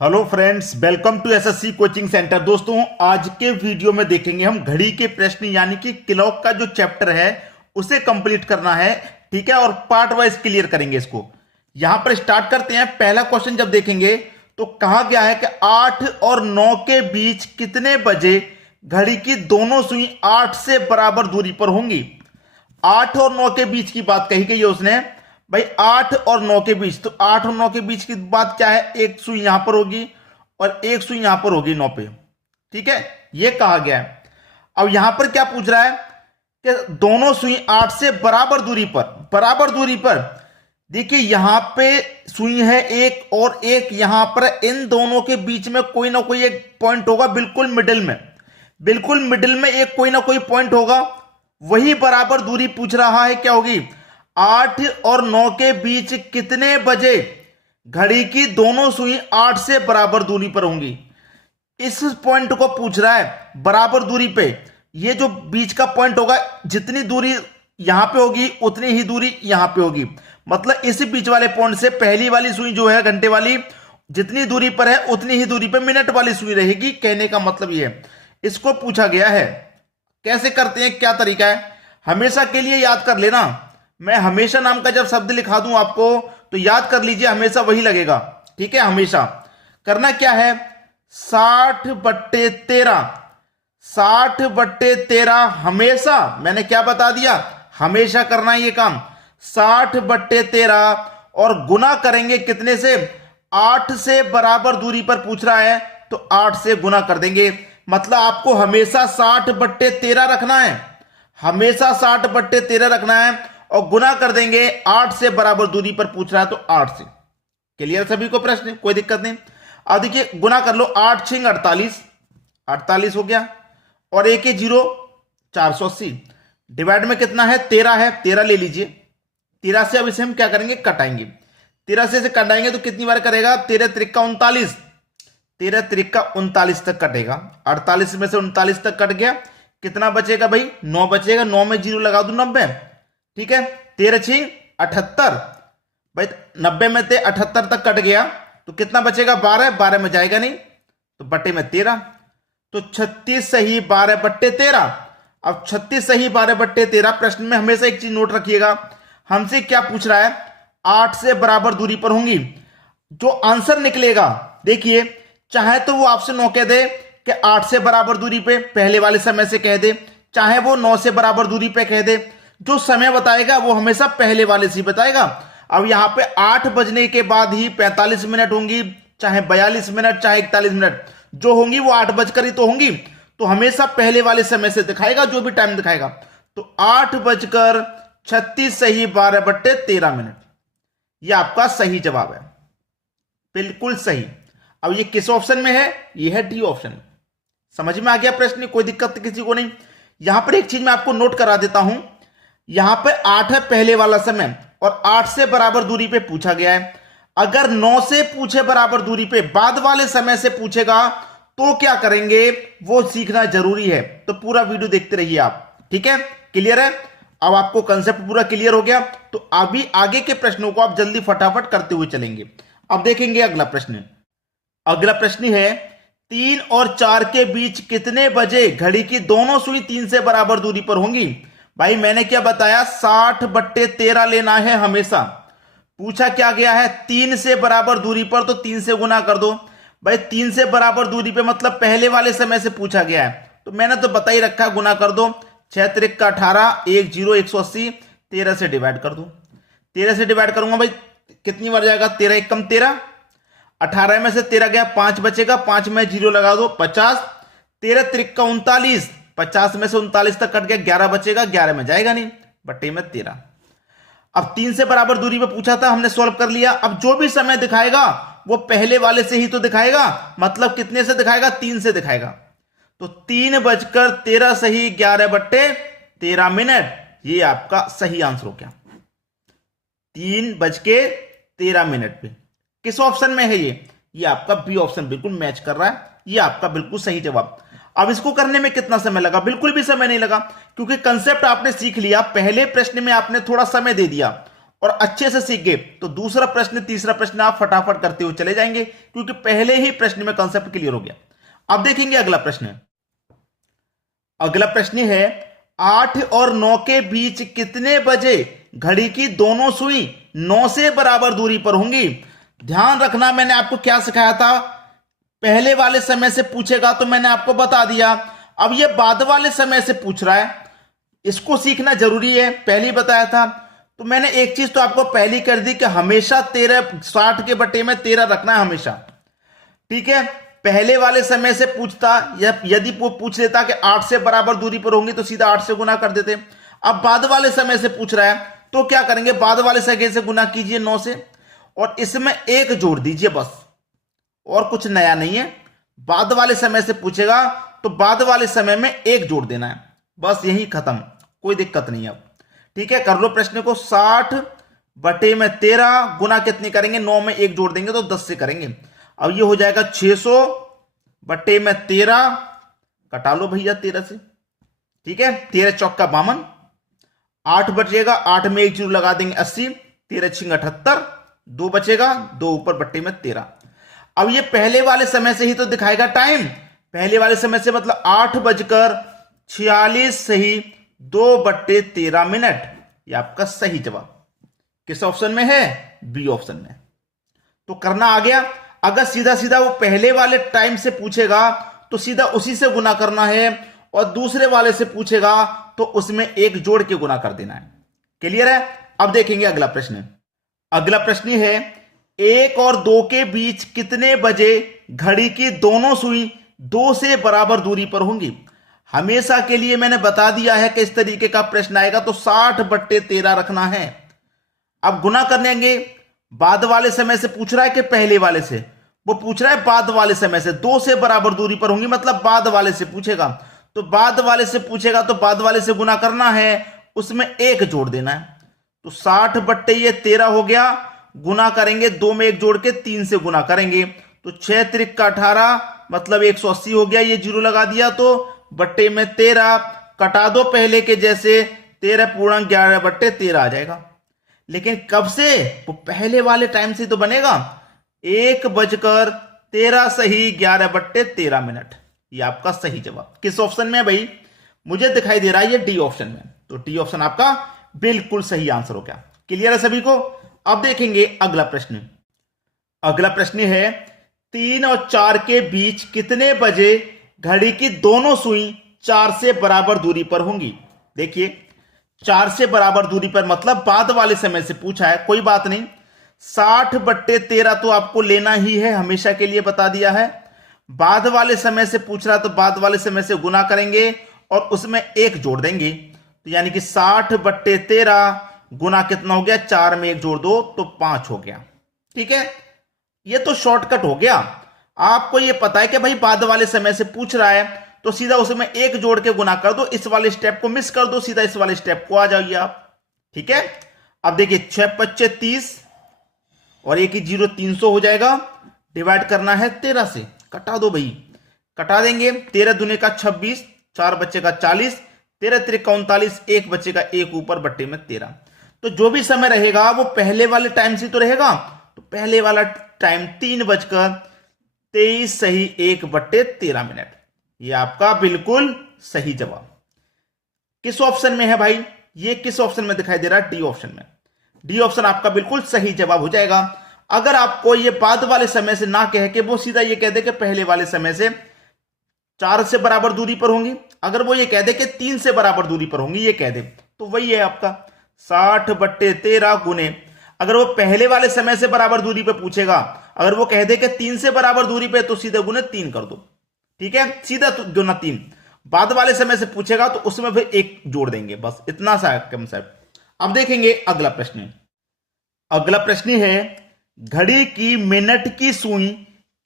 Hello friends, welcome to SSC coaching centre. दोस्तों, आज के वीडियो में देखेंगे हम घड़ी के प्रश्न यानी कि क्लॉक का जो चैप्टर है उसे कंप्लीट करना है। ठीक है, और पार्ट वाइज क्लियर करेंगे इसको। यहां पर स्टार्ट करते हैं। पहला क्वेश्चन जब देखेंगे तो कहा गया है कि 8 और 9 के बीच कितने बजे घड़ी की दोनों सुई 8 से बराबर दूरी पर होंगी। 8 और 9 के बीच की बात कही गई है उसने। भाई 8 और 9 के बीच, तो 8 और 9 के बीच की बात क्या है, एक सुई यहां पर होगी और एक सुई यहां पर होगी 9 पे। ठीक है, यह कहा गया है। अब यहां पर क्या पूछ रहा है कि दोनों सुई 8 से बराबर दूरी पर देखिए यहां पे सुई है एक और एक यहां पर, इन दोनों के बीच में कोई ना कोई एक पॉइंट होगा, बिल्कुल मिडिल में एक कोई ना कोई पॉइंट होगा। वही बराबर दूरी पूछ रहा है, क्या होगी, 8 और 9 के बीच कितने बजे घड़ी की दोनों सुई 8 से बराबर दूरी पर होंगी। इस पॉइंट को पूछ रहा है बराबर दूरी पे। ये जो बीच का पॉइंट होगा, जितनी दूरी यहां पे होगी उतनी ही दूरी यहां पे होगी। मतलब इस बीच वाले पॉइंट से पहली वाली सुई जो है घंटे वाली, जितनी दूरी पर है उतनी ही दूरी पर मिनट वाली सुई रहेगी। कहने का मतलब यह है, इसको पूछा गया है। कैसे करते हैं, क्या तरीका है, हमेशा के लिए याद कर लेना। मैं हमेशा नाम का जब शब्द लिखा दूं आपको तो याद कर लीजिए, हमेशा वही लगेगा। ठीक है, हमेशा करना क्या है, 60/13, 60/13 हमेशा। मैंने क्या बता दिया, हमेशा करना है ये काम। 60/13 और गुना करेंगे कितने से, 8 से बराबर दूरी पर पूछ रहा है तो 8 से गुना कर देंगे। मतलब आपको हमेशा 60/13 रखना है, हमेशा 60/13 रखना है और गुना कर देंगे 8 से बराबर दूरी पर पूछ रहा है तो 8 से। क्लियर सभी को प्रश्न, कोई दिक्कत नहीं। अब देखिए गुना कर लो, 8 6 48, 48 हो गया और 1 0 480। डिवाइड में कितना है, 13 है, 13 ले लीजिए। 13 से अब इसे हम क्या करेंगे, कटाएंगे। 13 से कटाएंगे तो कितनी बार करेगा, 13 त्रिक 39, 13 त्रिक 39 तक कटेगा। 48 में से 39 तक कट गया, कितना बचेगा भाई, 9 बचेगा। 9 में 0 लगा दू 90। ठीक है, 13 6 78, भाई 90 में से 78 तक कट गया तो कितना बचेगा, 12, 12 में जाएगा नहीं तो बटे में 13, तो 36 सही 12/13। अब 36 सही 12/13। प्रश्न में हमेशा एक चीज नोट रखिएगा, हमसे क्या पूछ रहा है, 8 से बराबर दूरी पर होंगी। जो आंसर निकलेगा, देखिए चाहे तो वो आपसे 9 कह दे कि 8 से बराबर दूरी पे पहले वाले समय से कह दे, चाहे वो 9 से बराबर दूरी पे कह दे, जो समय बताएगा वो हमेशा पहले वाले से बताएगा। अब यहां पे 8 बजने के बाद ही 45 मिनट होंगी, चाहे 42 मिनट चाहे 41 मिनट, जो होंगी वो 8 बजकर ही तो होंगी, तो हमेशा पहले वाले समय से दिखाएगा जो भी टाइम दिखाएगा। तो 8:36 सही 12/13 मिनट, ये आपका सही जवाब है, बिल्कुल सही। अब ये किस ऑप्शन में है, ये है डी ऑप्शन में। समझ में आ गया प्रश्न, कोई दिक्कत किसी को नहीं। यहां पर एक चीज मैं आपको नोट करा देता हूं, यहां पे 8 है पहले वाला समय और 8 से बराबर दूरी पे पूछा गया है। अगर 9 से पूछे बराबर दूरी पे बाद वाले समय से पूछेगा तो क्या करेंगे, वो सीखना जरूरी है। तो पूरा वीडियो देखते रहिए आप। ठीक है, क्लियर है। अब आपको कंसेप्ट पूरा क्लियर हो गया तो अभी आगे के प्रश्नों को आप जल्दी फटाफट करते हुए चलेंगे। अब देखेंगे अगला प्रश्न। अगला प्रश्न है, 3 और 4 के बीच कितने बजे घड़ी की दोनों सुई 3 से बराबर दूरी पर होंगी। भाई मैंने क्या बताया, 60/13 लेना है हमेशा। पूछा क्या गया है, 3 से बराबर दूरी पर, तो 3 से गुना कर दो। भाई 3 से बराबर दूरी पे मतलब पहले वाले समय से पूछा गया है, तो मैंने तो बता ही रखा है, गुना कर दो। 6 त्रिक 18, 1 0 180, 13 से डिवाइड कर दो। 13 से डिवाइड करूंगा भाई कितनी बार जाएगा, 13 1 कम 13, 18 में से 13 गया, 5 बचेगा, 5 में 0 लगा दो 50, 13 त्रिक 39, 50 में से 39 तक कट गया, 11 बचेगा, 11 में जाएगा नहीं, बटे में 13। अब 3 से बराबर दूरी पे पूछा था, हमने सॉल्व कर लिया। अब जो भी समय दिखाएगा वो पहले वाले से ही तो दिखाएगा, मतलब कितने से दिखाएगा, 3 से दिखाएगा। तो 3:13 सही 11/13 मिनट, ये आपका सही आंसर हो गया। 3:13 मिनट पे किस ऑप्शन में है ये आपका बी ऑप्शन बिल्कुल मैच कर रहा है, ये आपका बिल्कुल सही जवाब। अब इसको करने में कितना समय लगा, बिल्कुल भी समय नहीं लगा, क्योंकि कंसेप्ट आपने सीख लिया। पहले प्रश्न में आपने थोड़ा समय दे दिया और अच्छे से सीख गए तो दूसरा प्रश्न तीसरा प्रश्न आप फटाफट करते हुए चले जाएंगे, क्योंकि पहले ही प्रश्न में कंसेप्ट क्लियर हो गया। अब देखेंगे अगला प्रश्न। अगला प्रश्न है 8 और 9 के बीच कितने बजे घड़ी की दोनों सुई 9 से बराबर दूरी पर होंगी। ध्यान रखना, मैंने आपको क्या सिखाया था, पहले वाले समय से पूछेगा तो मैंने आपको बता दिया। अब ये बाद वाले समय से पूछ रहा है, इसको सीखना जरूरी है, पहले ही बताया था। तो मैंने एक चीज तो आपको पहली कर दी कि हमेशा 60 के बटे में 13 रखना है हमेशा, ठीक है। पहले वाले समय से पूछता, या यदि वो पूछ लेता कि 8 से बराबर दूरी पर होंगे तो सीधा 8 से गुना कर देते। अब बाद वाले समय से पूछ रहा है तो क्या करेंगे, बाद वाले समय से गुना कीजिए 9 से और इसमें 1 जोड़ दीजिए, बस और कुछ नया नहीं है। बाद वाले समय से पूछेगा तो बाद वाले समय में 1 जोड़ देना है, बस यही खत्म, कोई दिक्कत नहीं है। अब ठीक है, कर लो प्रश्न को। 60 बटे में 13 गुना कितनी करेंगे, 9 में 1 जोड़ देंगे तो 10 से करेंगे। अब ये हो जाएगा 600 बटे में 13, कटा लो भैया 13 से, ठीक है। 13 चौका 52, 8 बचेगा, 8 में 1 जीरो लगा देंगे 80, 13 छिंग 78, 2 बचेगा, 2 ऊपर बटे में 13। अब ये पहले वाले समय से ही तो दिखाएगा टाइम, पहले वाले समय से मतलब 8:46 सही 2/13 ये आपका सही जवाब किस ऑप्शन में है, बी ऑप्शन में। तो करना आ गया। अगर सीधा सीधा वो पहले वाले टाइम से पूछेगा तो सीधा उसी से गुना करना है, और दूसरे वाले से पूछेगा तो उसमें 1 जोड़ के गुना कर देना है। क्लियर है। अब देखेंगे अगला प्रश्न। अगला प्रश्न है 1 और 2 के बीच कितने बजे घड़ी की दोनों सुई 2 से बराबर दूरी पर होंगी। हमेशा के लिए मैंने बता दिया है कि इस तरीके का प्रश्न आएगा तो 60/13 रखना है। अब गुना करनेंगे, बाद वाले समय से पूछ रहा है कि पहले वाले से, वो पूछ रहा है बाद वाले समय से, 2 से बराबर दूरी पर होंगी मतलब बाद वाले से पूछेगा, तो बाद वाले से पूछेगा तो बाद वाले से गुना करना है, उसमें 1 जोड़ देना है। तो 60/13 हो गया, गुना करेंगे 2 में 1 जोड़ के 3 से गुना करेंगे तो 6 त्रिक का 18 मतलब 180 हो गया, ये जीरो लगा दिया तो बट्टे में 13 कटा दो पहले के जैसे, 13 पूर्णांक 11/13 आ जाएगा। लेकिन कब से, वो पहले वाले टाइम से तो बनेगा, 1:13 सही 11/13। ये आपका सही जवाब किस ऑप्शन में है भाई, मुझे दिखाई दे रहा है ये डी ऑप्शन में, तो डी ऑप्शन आपका बिल्कुल सही आंसर हो गया। क्लियर है सभी को। अब देखेंगे अगला प्रश्न। अगला प्रश्न है 3 और 4 के बीच कितने बजे घड़ी की दोनों सुई 4 से बराबर दूरी पर होंगी। देखिए 4 से बराबर दूरी पर मतलब बाद वाले समय से पूछा है, कोई बात नहीं। 60/13 तो आपको लेना ही है, हमेशा के लिए बता दिया है। बाद वाले समय से पूछ रहा तो बाद वाले समय से गुना करेंगे और उसमें 1 जोड़ देंगे, तो यानी कि 60/13 गुना कितना हो गया, 4 में 1 जोड़ दो तो 5 हो गया। ठीक है, ये तो शॉर्टकट हो गया। आपको ये पता है कि भाई बाद वाले समय से पूछ रहा है तो सीधा उसमें 1 जोड़ के गुना कर दो, इस वाले स्टेप को मिस कर दो, सीधा इस वाले स्टेप को आ जाइए आप। ठीक है, अब देखिए 6×5 = 30 और 1 की 0 300 हो जाएगा। डिवाइड करना है 13 से, कटा दो भाई, कटा देंगे। 13 दूने का 26, 4 बचेगा 40, 13 त्रिक 39, 1 बचेगा 1 ऊपर बट्टे में 13। तो जो भी समय रहेगा वो पहले वाले टाइम से तो रहेगा, तो पहले वाला टाइम 3:23 सही 1/13। ये आपका बिल्कुल सही जवाब किस ऑप्शन में है भाई, ये किस ऑप्शन में दिखाई दे रहा है, डी ऑप्शन में। डी ऑप्शन आपका बिल्कुल सही जवाब हो जाएगा। अगर आपको ये बाद वाले समय से ना कहे कि वो सीधा ये कह दे कि पहले वाले समय से 4 से बराबर दूरी पर होंगी, अगर वो ये कह दे कि 3 से बराबर दूरी पर होंगी, ये कह दे, तो वही है आपका 60/13 गुने, अगर वो पहले वाले समय से बराबर दूरी पे पूछेगा, अगर वो कह दे कि 3 से बराबर दूरी पे, तो सीधे गुने 3 कर दो। ठीक है, सीधा गुना 3। बाद वाले समय से पूछेगा तो उसमें फिर 1 जोड़ देंगे, बस इतना सा कंसेप्ट। अब देखेंगे अगला प्रश्न। अगला प्रश्न है घड़ी की मिनट की सुई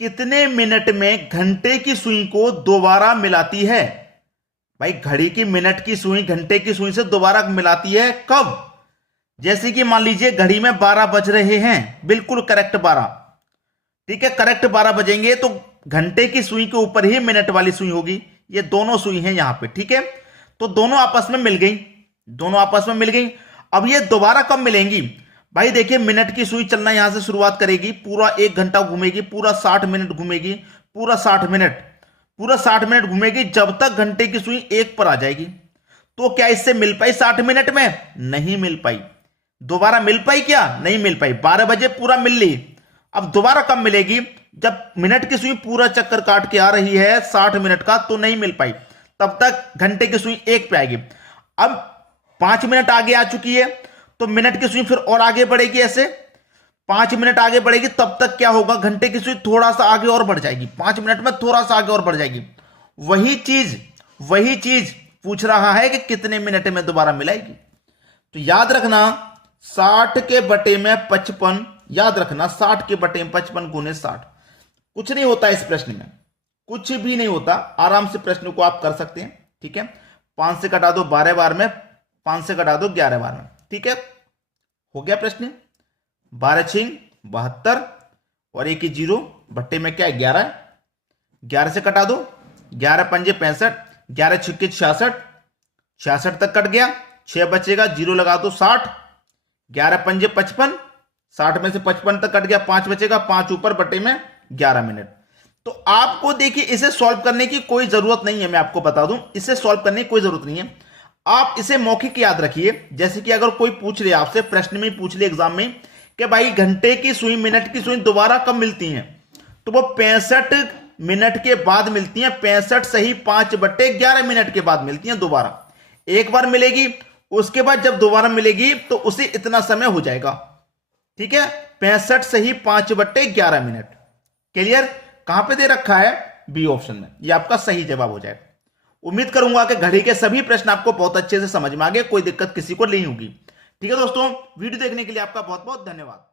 कितने मिनट में घंटे की सुई को दोबारा मिलाती है। भाई घड़ी की मिनट की सुई घंटे की सुई से दोबारा मिलाती है कब, जैसे कि मान लीजिए घड़ी में 12 बज रहे हैं, बिल्कुल करेक्ट 12। ठीक है, करेक्ट 12 बजेंगे तो घंटे की सुई के ऊपर ही मिनट वाली सुई होगी, ये दोनों सुई हैं यहां पे। ठीक है, तो दोनों आपस में मिल गई, दोनों आपस में मिल गई। अब ये दोबारा कब मिलेंगी, भाई देखिए, मिनट की सुई चलना यहां से शुरुआत करेगी, पूरा 1 घंटा घूमेगी, पूरा 60 मिनट घूमेगी, पूरा 60 मिनट, पूरा 60 मिनट घूमेगी, जब तक घंटे की सुई 1 पर आ जाएगी। तो क्या इससे मिल पाई 60 मिनट में? नहीं मिल पाई। दोबारा मिल पाई क्या? नहीं मिल पाई। 12 बजे पूरा मिल ली। अब दोबारा कब मिलेगी? जब मिनट की सुई पूरा चक्कर काट के आ रही है 60 मिनट का, तो नहीं मिल पाई। तब तक घंटे की सुई 1 पे आएगी। अब 5 मिनट आगे आ चुकी है, तो मिनट की सुई फिर और आगे बढ़ेगी। ऐसे 5 मिनट आगे बढ़ेगी, तब तक क्या होगा? घंटे की सुई थोड़ा सा आगे और बढ़ जाएगी। 5 मिनट में थोड़ा सा आगे और बढ़ जाएगी। वही चीज पूछ रहा है कि कितने मिनट में दोबारा मिलाएगी। तो याद रखना 60 के बटे में 55, याद रखना 60 के बटे में 55 गुने 60। कुछ नहीं होता इस प्रश्न में, कुछ भी नहीं होता। आराम से प्रश्न को आप कर सकते हैं। ठीक है, 5 से कटा दो 12 बार में, 5 से कटा दो 11 बार में। ठीक है, हो गया प्रश्न। 12 6 72 और 1 0 बट्टे में क्या है? 11। 11 से कटा दो, 11 पंजे 65, 11 छिक्के 66, 66 तक कट गया, 6 बचेगा, 0 लगा दो 60, 11 पंजे 55, 60 में से 55 तक कट गया, 5 बचेगा, 5 ऊपर बटे में 11 मिनट। तो आपको देखिए इसे सॉल्व करने की कोई जरूरत नहीं है, मैं आपको बता दूं, इसे सॉल्व करने की कोई जरूरत नहीं है। आप इसे मौखिक याद रखिए। जैसे कि अगर कोई पूछ ले आपसे, प्रश्न में पूछ ले एग्जाम में कि भाई घंटे की सुई मिनट की सुई दोबारा कब मिलती हैं, तो वो 65 मिनट के बाद मिलती हैं। 65 सही 5/11 मिनट के बाद मिलती हैं दोबारा। एक बार मिलेगी, उसके बाद जब दोबारा मिलेगी तो उसे इतना समय हो जाएगा। ठीक है, 65 सही 5/11 मिनट। क्लियर? कहां पे दे रखा है? बी ऑप्शन में। यह आपका सही जवाब हो जाएगा। उम्मीद करूंगा कि घड़ी के सभी प्रश्न आपको बहुत अच्छे से समझ में आ गए, कोई दिक्कत किसी को नहीं होगी। ठीक है दोस्तों, वीडियो देखने के लिए आपका बहुत बहुत धन्यवाद।